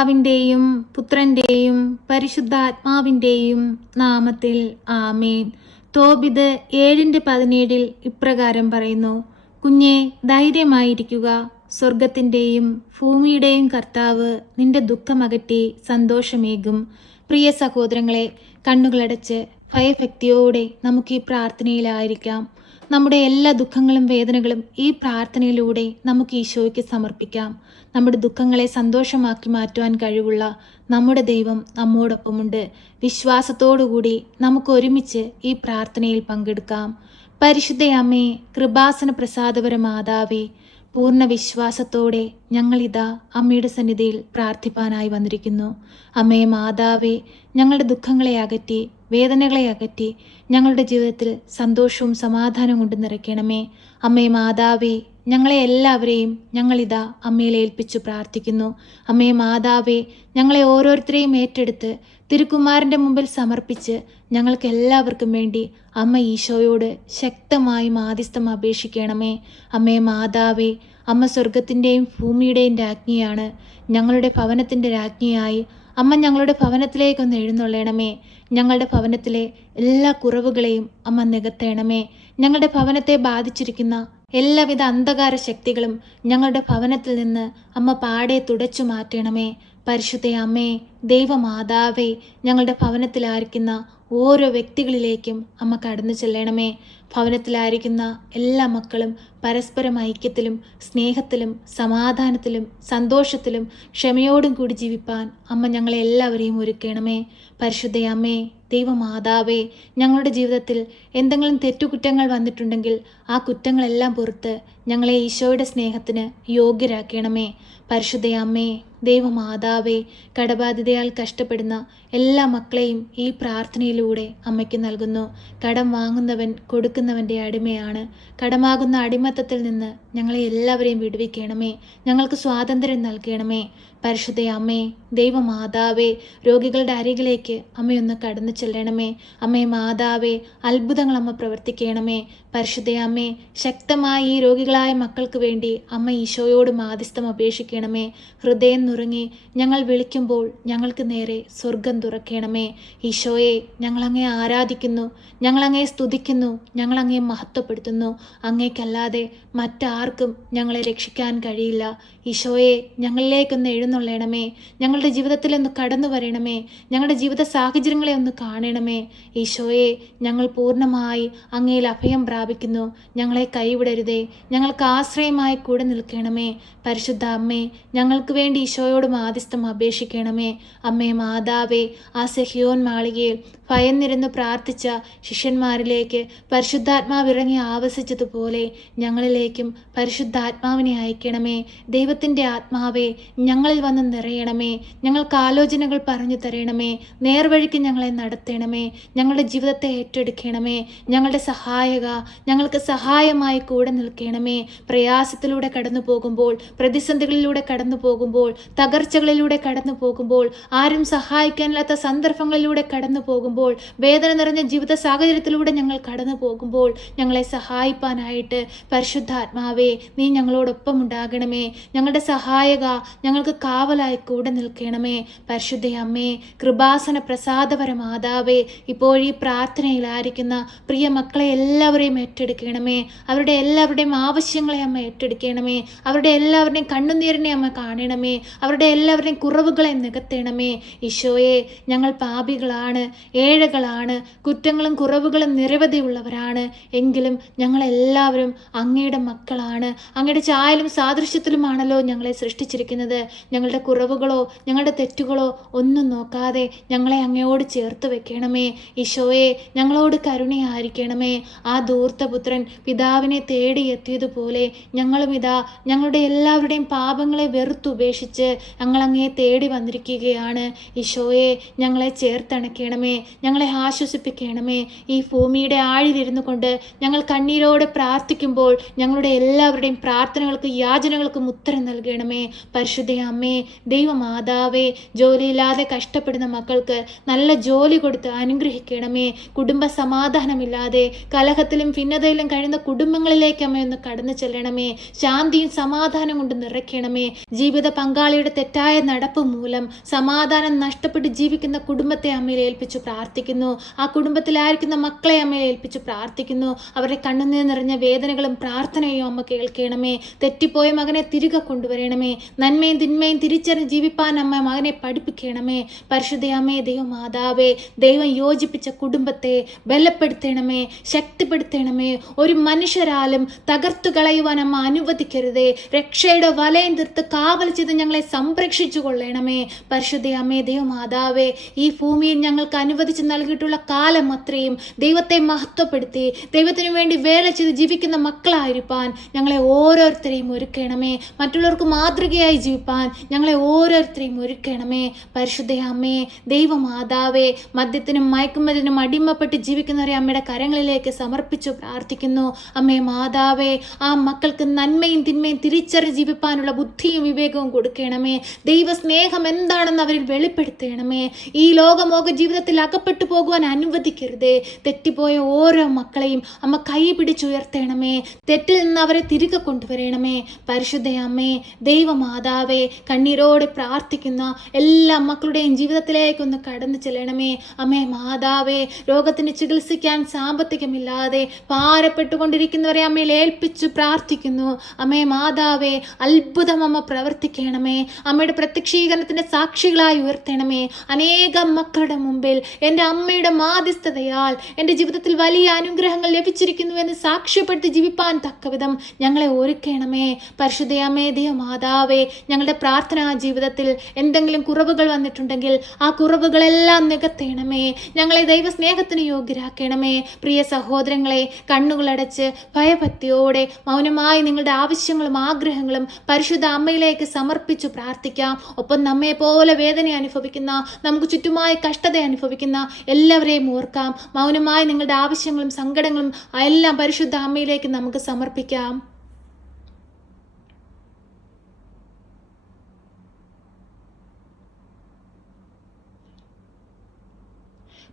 പിതാവിൻ്റെയും പുത്രൻ്റെയും പരിശുദ്ധാത്മാവിൻ്റെയും നാമത്തിൽ ആമേൻ. തോബിത് 7:17 ഇപ്രകാരം പറയുന്നു: കുഞ്ഞെ, ധൈര്യമായിരിക്കുക. സ്വർഗത്തിൻ്റെയും ഭൂമിയുടെയും കർത്താവ് നിന്റെ ദുഃഖമകറ്റി സന്തോഷമേകും. പ്രിയ സഹോദരങ്ങളെ, കണ്ണുകളടച്ച് ഭയഭക്തിയോടെ നമുക്ക് ഈ പ്രാർത്ഥനയിലായിരിക്കാം. നമ്മുടെ എല്ലാ ദുഃഖങ്ങളും വേദനകളും ഈ പ്രാർത്ഥനയിലൂടെ നമുക്ക് ഈശോയ്ക്ക് സമർപ്പിക്കാം. നമ്മുടെ ദുഃഖങ്ങളെ സന്തോഷമാക്കി മാറ്റുവാൻ കഴിവുള്ള നമ്മുടെ ദൈവം നമ്മോടൊപ്പമുണ്ട്. വിശ്വാസത്തോടുകൂടി നമുക്ക് ഒരുമിച്ച് ഈ പ്രാർത്ഥനയിൽ പങ്കെടുക്കാം. പരിശുദ്ധ അമ്മേ, കൃപാസന പ്രസാദപര മാതാവേ, പൂർണ്ണ വിശ്വാസത്തോടെ ഞങ്ങളിതാ അമ്മയുടെ സന്നിധിയിൽ പ്രാർത്ഥിപ്പാനായി വന്നിരിക്കുന്നു. അമ്മേ മാതാവേ, ഞങ്ങളുടെ ദുഃഖങ്ങളെ അകറ്റി, വേദനകളെ അകറ്റി ഞങ്ങളുടെ ജീവിതത്തിൽ സന്തോഷവും സമാധാനവും കൊണ്ട് നിറയ്ക്കണമേ. അമ്മേ മാതാവേ, ഞങ്ങളെ എല്ലാവരെയും ഞങ്ങളിതാ അമ്മയിൽ ഏൽപ്പിച്ചു പ്രാർത്ഥിക്കുന്നു. അമ്മേ മാതാവേ, ഞങ്ങളെ ഓരോരുത്തരെയും ഏറ്റെടുത്ത് തിരുക്കുമാരൻ്റെ മുമ്പിൽ സമർപ്പിച്ച് ഞങ്ങൾക്ക് എല്ലാവർക്കും വേണ്ടി അമ്മ ഈശോയോട് ശക്തമായി മാധ്യസ്ഥം അപേക്ഷിക്കണമേ. അമ്മേ മാതാവേ, അമ്മ സ്വർഗത്തിൻ്റെയും ഭൂമിയുടെയും രാജ്ഞിയാണ്. ഞങ്ങളുടെ ഭവനത്തിൻ്റെ രാജ്ഞിയായി അമ്മ ഞങ്ങളുടെ ഭവനത്തിലേക്കൊന്ന് എഴുന്നള്ളണമേ. ഞങ്ങളുടെ ഭവനത്തിലെ എല്ലാ കുറവുകളെയും അമ്മ നികത്തേണമേ. ഞങ്ങളുടെ ഭവനത്തെ ബാധിച്ചിരിക്കുന്ന എല്ലാവിധ അന്ധകാര ശക്തികളും ഞങ്ങളുടെ ഭവനത്തിൽ നിന്ന് അമ്മ പാടെ തുടച്ചു മാറ്റണമേ. പരിശുദ്ധ അമ്മേ, ദൈവമാതാവേ, ഞങ്ങളുടെ ഭവനത്തിലായിരിക്കുന്ന ഓരോ വ്യക്തികളിലേക്കും അമ്മ കടന്നു ചെല്ലണമേ. ഭവനത്തിലായിരിക്കുന്ന എല്ലാ മക്കളും പരസ്പരം ഐക്യത്തിലും സ്നേഹത്തിലും സമാധാനത്തിലും സന്തോഷത്തിലും ക്ഷമയോടും കൂടി ജീവിപ്പാൻ അമ്മ ഞങ്ങളെ എല്ലാവരെയും ഒരുക്കണമേ. പരിശുദ്ധ അമ്മേ, ദൈവമാതാവേ, ഞങ്ങളുടെ ജീവിതത്തിൽ എന്തെങ്കിലും തെറ്റുകുറ്റങ്ങൾ വന്നിട്ടുണ്ടെങ്കിൽ ആ കുറ്റങ്ങളെല്ലാം പുറത്ത് ഞങ്ങളെ ഈശോയുടെ സ്നേഹത്തിന് യോഗ്യരാക്കണമേ. പരിശുദ്ധ അമ്മേ, ദൈവമാതാവേ, കടബാധിതയാൽ കഷ്ടപ്പെടുന്ന എല്ലാ മക്കളെയും ഈ പ്രാർത്ഥനയിലൂടെ അമ്മയ്ക്ക് നൽകുന്നു. കടം വാങ്ങുന്നവൻ കൊടുക്കുന്നവൻ്റെ അടിമയാണ്. കടമാകുന്ന അടിമത്തത്തിൽ നിന്ന് ഞങ്ങളെ എല്ലാവരെയും വിടുവിക്കണമേ. ഞങ്ങൾക്ക് സ്വാതന്ത്ര്യം നൽകണമേ. പരിശുദ്ധ അമ്മേ, ദൈവമാതാവേ, രോഗികളുടെ അരികിലേക്ക് അമ്മയൊന്ന് കടന്നു ചെല്ലണമേ. അമ്മേ മാതാവേ, അത്ഭുതങ്ങൾ അമ്മ പ്രവർത്തിക്കണമേ. പരിശുദ്ധ അമ്മേ, ശക്തമായി ഈ രോഗികളായ മക്കൾക്ക് വേണ്ടി അമ്മ ഈശോയോട് മാധ്യസ്ഥം അപേക്ഷിക്കണമേ. ഹൃദയം നുറുങ്ങി ഞങ്ങൾ വിളിക്കുമ്പോൾ ഞങ്ങൾക്ക് നേരെ സ്വർഗം തുറക്കണമേ. ഈശോയെ, ഞങ്ങളങ്ങേ ആരാധിക്കുന്നു, ഞങ്ങളങ്ങേ സ്തുതിക്കുന്നു, ഞങ്ങളങ്ങേ മഹത്വപ്പെടുത്തുന്നു. അങ്ങേക്കല്ലാതെ മറ്റാർക്കും ഞങ്ങളെ രക്ഷിക്കാൻ കഴിയില്ല. ഈശോയെ, ഞങ്ങളിലേക്കൊന്ന് എഴുന്നള്ളണമേ. ഞങ്ങളുടെ ജീവിതത്തിൽ ഒന്ന് കടന്നു വരണമേ. ഞങ്ങളുടെ ജീവിത സാഹചര്യങ്ങളെ ഒന്ന് കാണണമേ. ഈശോയെ, ഞങ്ങൾ പൂർണ്ണമായി അങ്ങയിൽ അഭയം പ്രാപിക്കുന്നു. ഞങ്ങളെ കൈവിടരുതേ. ഞങ്ങൾക്ക് ആശ്രയമായി കൂടെ നിൽക്കണമേ. പരിശുദ്ധ അമ്മേ, ഞങ്ങൾക്ക് വേണ്ടി ഈശോയോട് മാധ്യസ്ഥം അപേക്ഷിക്കണമേ. അമ്മേ മാതാവേ, ആ സെഹിയോൻ മാളികയിൽ ഭയന്നിരുന്ന് പ്രാർത്ഥിച്ച ശിഷ്യന്മാരിലേക്ക് പരിശുദ്ധാത്മാവ് ഇറങ്ങി ആവസിച്ചതുപോലെ ഞങ്ങളിലേക്കും പരിശുദ്ധാത്മാവിനെ അയക്കണമേ. ദൈവത്തിൻ്റെ ആത്മാവേ, ഞങ്ങളിൽ വന്ന് നിറയണമേ. ഞങ്ങൾക്ക് ആലോചനകൾ പറഞ്ഞു തരണമേ. നേർവഴിക്ക് ഞങ്ങളെ നടത്തണമേ. ഞങ്ങളുടെ ജീവിതത്തെ ഏറ്റെടുക്കണമേ. ഞങ്ങളുടെ സഹായക, ഞങ്ങൾക്ക് സഹായമായി കൂടെ നിൽക്കണമേ. പ്രയാസത്തിലൂടെ കടന്നു പോകുമ്പോൾ, പ്രതിസന്ധികളിലൂടെ കടന്നു പോകുമ്പോൾ, തകർച്ചകളിലൂടെ കടന്നു പോകുമ്പോൾ, ആരും സഹായിക്കാനില്ലാത്ത സന്ദർഭങ്ങളിലൂടെ കടന്നു പോകുമ്പോൾ, വേദന നിറഞ്ഞ ജീവിത സാഹചര്യത്തിലൂടെ ഞങ്ങൾ കടന്നു പോകുമ്പോൾ ഞങ്ങളെ സഹായിപ്പാനായിട്ട് പരിശുദ്ധാത്മാവേ, നീ ഞങ്ങളോടൊപ്പം ഉണ്ടാകണമേ. ഞങ്ങളുടെ സഹായക, ഞങ്ങൾക്ക് കാവലായി കൂടെ നിൽക്കണമേ. പരിശുദ്ധ അമ്മേ, കൃപാസന പ്രസാദപര മാതാവേ, ഇപ്പോഴീ പ്രാർത്ഥനയിലായിരിക്കുന്ന പ്രിയ മക്കളെ എല്ലാവരെയും ഏറ്റെടുക്കണമേ. അവരുടെ എല്ലാവരുടെയും ആവശ്യങ്ങളെ അമ്മ ഏറ്റെടുക്കണമേ. അവരുടെ എല്ലാവരുടെയും കണ്ണുനീരിനെ അമ്മ കാണണമേ. അവരുടെ എല്ലാവരുടെയും കുറവുകളെ നികത്തണമേ. ഈശോയെ, ഞങ്ങൾ പാപികളാണ്, ഏഴകളാണ്, കുറ്റങ്ങളും കുറവുകളും നിരവധിയുള്ളവരാണ്. എങ്കിലും ഞങ്ങളെല്ലാവരും അങ്ങയുടെ മക്കളാണ്. അങ്ങയുടെ ചായലും സാദൃശ്യത്തിലുമാണല്ലോ ഞങ്ങളെ സൃഷ്ടിച്ചിരിക്കുന്നത്. ഞങ്ങളുടെ കുറവുകളോ ഞങ്ങളുടെ തെറ്റുകളോ ഒന്നും നോക്കാതെ ഞങ്ങളെ അങ്ങയോട് ചേർത്ത് വെക്കണമേ. ഈശോയെ, ഞങ്ങളോട് കരുണയായിരിക്കണമേ. ആ ധൂർത്തപുത്രൻ പിതാവിനെ തേടി എത്തിയതുപോലെ ഞങ്ങളും ഇതാ ഞങ്ങളുടെ എല്ലാവരുടെയും പാപങ്ങളെ വെറുത്തുപേക്ഷിച്ച് ഞങ്ങൾ അങ്ങയെ തേടി വന്നിരിക്കുകയാണ്. ഈശോയെ, ഞങ്ങളെ ചേർത്തണയ്ക്കണമേ. ഞങ്ങളെ ആശ്വസിപ്പിക്കണമേ. ഈ ഭൂമിയുടെ ആഴിലിരുന്നു കൊണ്ട് ഞങ്ങൾ കണ്ണീരോടെ പ്രാർത്ഥിക്കുമ്പോൾ ഞങ്ങളുടെ എല്ലാവരുടെയും പ്രാർത്ഥനകൾക്കും യാചനകൾക്കും ഉത്തരം നൽകണമേ. പരിശുദ്ധ അമ്മേ, ദൈവമാതാവേ, ജോലിയില്ലാതെ കഷ്ടപ്പെടുന്ന മക്കൾക്ക് നല്ല ജോലി കൊടുത്ത് അനുഗ്രഹിക്കണമേ. കുടുംബ സമാധാനമില്ലാതെ കലഹത്തിലും ഭിന്നതയിലും കഴിയുന്ന കുടുംബങ്ങളിലേക്ക് അമ്മ ഒന്ന് കടന്നു ചെല്ലണമേ. ശാന്തിയും സമാധാനം കൊണ്ട് നിറയ്ക്കണമേ. ജീവിത പങ്കാളിയുടെ തെറ്റായ നടപ്പ് മൂലം സമാധാനം നഷ്ടപ്പെട്ട് ജീവിക്കുന്ന കുടുംബത്തെ അമ്മയിൽ ഏൽപ്പിച്ചു പ്രാർത്ഥിക്കുന്നു. ആ കുടുംബത്തിലായിരിക്കുന്ന മക്കളെ അമ്മയിൽ ഏൽപ്പിച്ചു പ്രാർത്ഥിക്കുന്നു. അവരുടെ കണ്ണുനീർ നിറഞ്ഞ വേദനകളും പ്രാർത്ഥനയും അമ്മ കേൾക്കണമേ. തെറ്റിപ്പോയ മകനെ തിരികെ കൊണ്ടുവരണമേ. നന്മയും തിന്മയും തിരിച്ചറിഞ്ഞ് ജീവിപ്പാൻ അമ്മ മകനെ പഠിപ്പിക്കണമേ. പരിശുദ്ധ അമ്മേ, ദൈവമാതാവേ, ദൈവം യോജിപ്പിച്ച കുടുംബത്തെ ബലപ്പെടുത്തണമേ, ശക്തിപ്പെടുത്തണമേ. ഒരു മനുഷ്യരാലും തകർത്തു കളയുവാൻ അമ്മ അനുവദിക്കരുതേ. രക്ഷയുടെ വലയം തീർത്ത് കാവൽ ചെയ്ത് ഞങ്ങളെ സംരക്ഷിച്ചു കൊള്ളണമേ. പരിശുദ്ധ അമ്മേ, ദൈവമാതാവേ, ഈ ഭൂമിയിൽ ഞങ്ങൾക്ക് അനുവദിച്ച് നൽകിയിട്ടുള്ള കാലം അത്രയും ദൈവത്തെ മഹത്വപ്പെടുത്തി ദൈവത്തിനു വേണ്ടി വേല ചെയ്ത് ജീവിക്കുന്ന മക്കളായിരിക്കാൻ ഞങ്ങളെ ഓരോരുത്തരെയും ഒരുക്കണമേ. മറ്റുള്ളവർക്ക് മാതൃകയായി ജീവിപ്പാൻ ഞങ്ങളെ ഓരോരുത്തരെയും ഒരുക്കണമേ. പരിശുദ്ധ അമ്മേ, ദൈവമാതാവേ, മദ്യത്തിനും മയക്കുമരുന്നിനും അടിമപ്പെട്ട് ജീവിക്കുന്നവരെ അമ്മയുടെ കരങ്ങളിലേക്ക് സമർപ്പിച്ചു പ്രാർത്ഥിക്കുന്നു. അമ്മേ മാതാവേ, ആ മക്കൾക്ക് നന്മയും തിന്മയും തിരിച്ചറിഞ്ഞ് ജീവിപ്പാനുള്ള ബുദ്ധിയും വിവേകവും കൊടുക്കണമേ. ദൈവസ്നേഹം എന്താണെന്ന് അവരിൽ വെളിപ്പെടുത്തണമേ. ഈ ലോകമോക ജീവിതത്തിൽ അകപ്പെട്ടു പോകുവാൻ അനുവദിക്കരുതേ. തെറ്റിപ്പോയ ഓരോ മക്കളെയും അമ്മ കൈ പിടിച്ചുയർത്തണമേ. തെറ്റിൽ നിന്ന് അവരെ തിരികെ കൊണ്ടുവരണമേ. പരിശുദ്ധ അമ്മേ, ദൈവമാതാവേ, കണ്ണീരോടെ പ്രാർത്ഥിക്കുന്ന എല്ലാ മക്കളുടെയും ജീവിതത്തിലേക്കൊന്ന് കടന്നു ചെല്ലണമേ. അമ്മേ മാതാവേ, രോഗത്തിന് ചികിത്സിക്കാൻ സാമ്പത്തികമില്ലാതെ ഭാരപ്പെട്ടുകൊണ്ടിരിക്കുന്നവരെ അമ്മയിൽ ഏൽപ്പിച്ചു പ്രാർത്ഥിക്കുന്നു. അമ്മേ മാതാവേ, അത്ഭുതം അമ്മ പ്രവർത്തിക്കണമേ. അമ്മയുടെ പ്രത്യക്ഷീകരണത്തിന്റെ സാക്ഷികളായി ഉയർത്തണമേ. അനേകം മക്കളുടെ മുമ്പിൽ എൻ്റെ അമ്മയുടെ മാധ്യസ്ഥതയാൽ എൻ്റെ ജീവിതത്തിൽ വലിയ അനുഗ്രഹങ്ങൾ ലഭിച്ചിരിക്കുന്നു എന്ന് സാക്ഷ്യപ്പെടുത്തി ജീവിപ്പാൻ തക്കവിധം ഞങ്ങളെ ഒരുക്കണമേ. പരിശുദ്ധ അമ്മേ, ദൈവമാതാവേ, ഞങ്ങളുടെ പ്രാർത്ഥനാ ജീവിതത്തിൽ എന്തെങ്കിലും കുറവുകൾ വന്നിട്ടുണ്ടെങ്കിൽ ആ കുറവുകളെല്ലാം നികത്തേണമേ. ഞങ്ങളെ ദൈവസ്നേഹത്തിന് യോഗ്യരാക്കണമേ. പ്രിയ സഹോദരങ്ങളെ, കണ്ണുകളടച്ച് ഭയഭക്തിയോടെ മൗനമായി നിങ്ങളുടെ ആവശ്യങ്ങളും ആഗ്രഹങ്ങളും പരിശുദ്ധ അമ്മയിലേക്ക് സമർപ്പിച്ചു പ്രാർത്ഥിക്കാം. ഒപ്പം നമ്മെ പോലെ വേദന അനുഭവിക്കുന്ന, നമുക്ക് ചുറ്റുമായി കഷ്ടത അനുഭവിക്കുന്ന എല്ലാവരെയും ഓർക്കാം. മൗനമായി നിങ്ങളുടെ ആവശ്യങ്ങളും സങ്കടങ്ങളും എല്ലാം പരിശുദ്ധ അമ്മയിലേക്ക് നമുക്ക് സമർപ്പിക്കാം.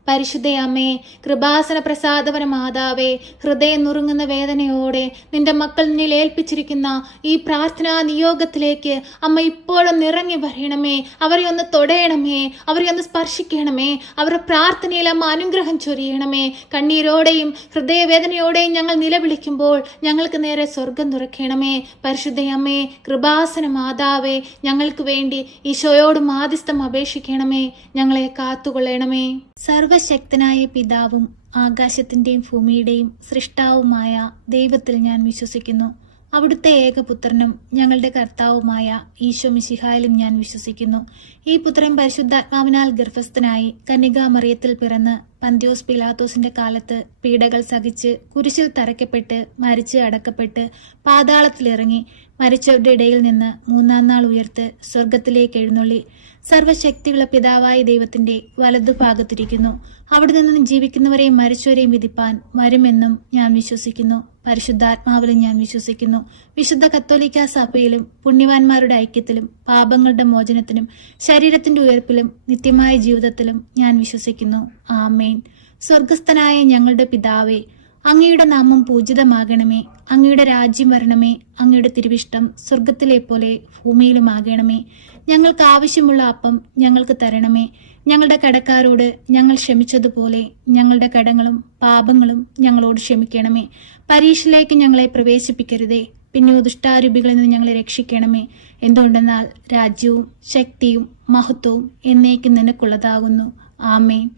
പരിശുദ്ധ അമ്മേ, കൃപാസന പ്രസാദവന മാതാവേ, ഹൃദയം നുറുങ്ങുന്ന വേദനയോടെ നിന്റെ മക്കൾ നിന്നിൽ ഏൽപ്പിച്ചിരിക്കുന്ന ഈ പ്രാർത്ഥനാ നിയോഗത്തിലേക്ക് അമ്മ ഇപ്പോഴും ഇറങ്ങി വരണമേ. അവരെ ഒന്ന് തൊടയണമേ, അവരെ ഒന്ന് സ്പർശിക്കണമേ. അവരുടെ പ്രാർത്ഥനയിൽ അമ്മ അനുഗ്രഹം ചൊരിയണമേ. കണ്ണീരോടെയും ഹൃദയവേദനയോടെയും ഞങ്ങൾ നിലവിളിക്കുമ്പോൾ ഞങ്ങൾക്ക് നേരെ സ്വർഗം തുറക്കണമേ. പരിശുദ്ധ അമ്മേ, കൃപാസന മാതാവേ, ഞങ്ങൾക്ക് വേണ്ടി ഈശോയോട് മാധ്യസ്ഥം അപേക്ഷിക്കണമേ. ഞങ്ങളെ കാത്തുകൊള്ളണമേ. സർവശക്തനായ പിതാവും ആകാശത്തിൻ്റെയും ഭൂമിയുടെയും സൃഷ്ടാവുമായ ദൈവത്തിൽ ഞാൻ വിശ്വസിക്കുന്നു. അവിടുത്തെ ഏകപുത്രനും ഞങ്ങളുടെ കർത്താവുമായ ഈശോ മിശിഹായിലും ഞാൻ വിശ്വസിക്കുന്നു. ഈ പുത്രൻ പരിശുദ്ധാത്മാവിനാൽ ഗർഭസ്ഥനായി കന്യകാമറിയത്തിൽ പിറന്ന് പന്ത്യോസ് പിലാത്തോസിന്റെ കാലത്ത് പീഡകൾ സഹിച്ച് കുരിശിൽ തറയ്ക്കപ്പെട്ട് മരിച്ച് അടക്കപ്പെട്ട് പാതാളത്തിലിറങ്ങി മരിച്ചവരുടെ ഇടയിൽ നിന്ന് മൂന്നാം നാൾ ഉയർത്ത് സ്വർഗത്തിലേക്ക് എഴുന്നള്ളി സർവശക്തിയുള്ള പിതാവായ ദൈവത്തിന്റെ വലതുഭാഗത്തിരിക്കുന്നു. അവിടെ നിന്നും ജീവിക്കുന്നവരെയും മരിച്ചവരെയും വിധിപ്പാൻ വരുമെന്നും ഞാൻ വിശ്വസിക്കുന്നു. പരിശുദ്ധാത്മാവിലും ഞാൻ വിശ്വസിക്കുന്നു. വിശുദ്ധ കത്തോലിക്കാ സഭയിലും പുണ്യവാന്മാരുടെ ഐക്യത്തിലും പാപങ്ങളുടെ മോചനത്തിനും ശരീരത്തിന്റെ ഉയർപ്പിലും നിത്യമായ ജീവിതത്തിലും ഞാൻ വിശ്വസിക്കുന്നു. ആമേൻ. സ്വർഗസ്ഥനായ ഞങ്ങളുടെ പിതാവേ, അങ്ങയുടെ നാമം പൂജിതമാകണമേ. അങ്ങയുടെ രാജ്യം വരണമേ. അങ്ങയുടെ തിരുവിഷ്ടം സ്വർഗത്തിലെ പോലെ ഭൂമിയിലുമാകണമേ. ഞങ്ങൾക്ക് ആവശ്യമുള്ള അപ്പം ഞങ്ങൾക്ക് തരണമേ. ഞങ്ങളുടെ കടക്കാരോട് ഞങ്ങൾ ക്ഷമിച്ചതുപോലെ ഞങ്ങളുടെ കടങ്ങളും പാപങ്ങളും ഞങ്ങളോട് ക്ഷമിക്കണമേ. പരീക്ഷയിലേക്ക് ഞങ്ങളെ പ്രവേശിപ്പിക്കരുതേ, പിന്നെയോ ദുഷ്ടാരൂപികളിൽ നിന്ന് ഞങ്ങളെ രക്ഷിക്കണമേ. എന്തുകൊണ്ടെന്നാൽ രാജ്യവും ശക്തിയും മഹത്വവും എന്നേക്കും നിനക്കുള്ളതാകുന്നു. ആമേൻ.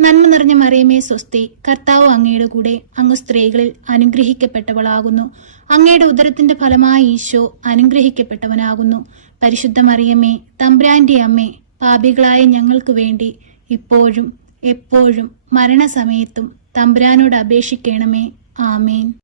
നന്മ നിറഞ്ഞ മറിയമേ സ്വസ്തി, കർത്താവ് അങ്ങയുടെ കൂടെ, അങ്ങ് സ്ത്രീകളിൽ അനുഗ്രഹിക്കപ്പെട്ടവളാകുന്നു. അങ്ങയുടെ ഉദരത്തിന്റെ ഫലമായി ഈശോ അനുഗ്രഹിക്കപ്പെട്ടവനാകുന്നു. പരിശുദ്ധ മറിയമേ, തമ്പുരാന്റെ അമ്മേ, പാപികളായ ഞങ്ങൾക്ക് വേണ്ടി ഇപ്പോഴും എപ്പോഴും മരണസമയത്തും തമ്പുരാനോട് അപേക്ഷിക്കണമേ. ആമേൻ.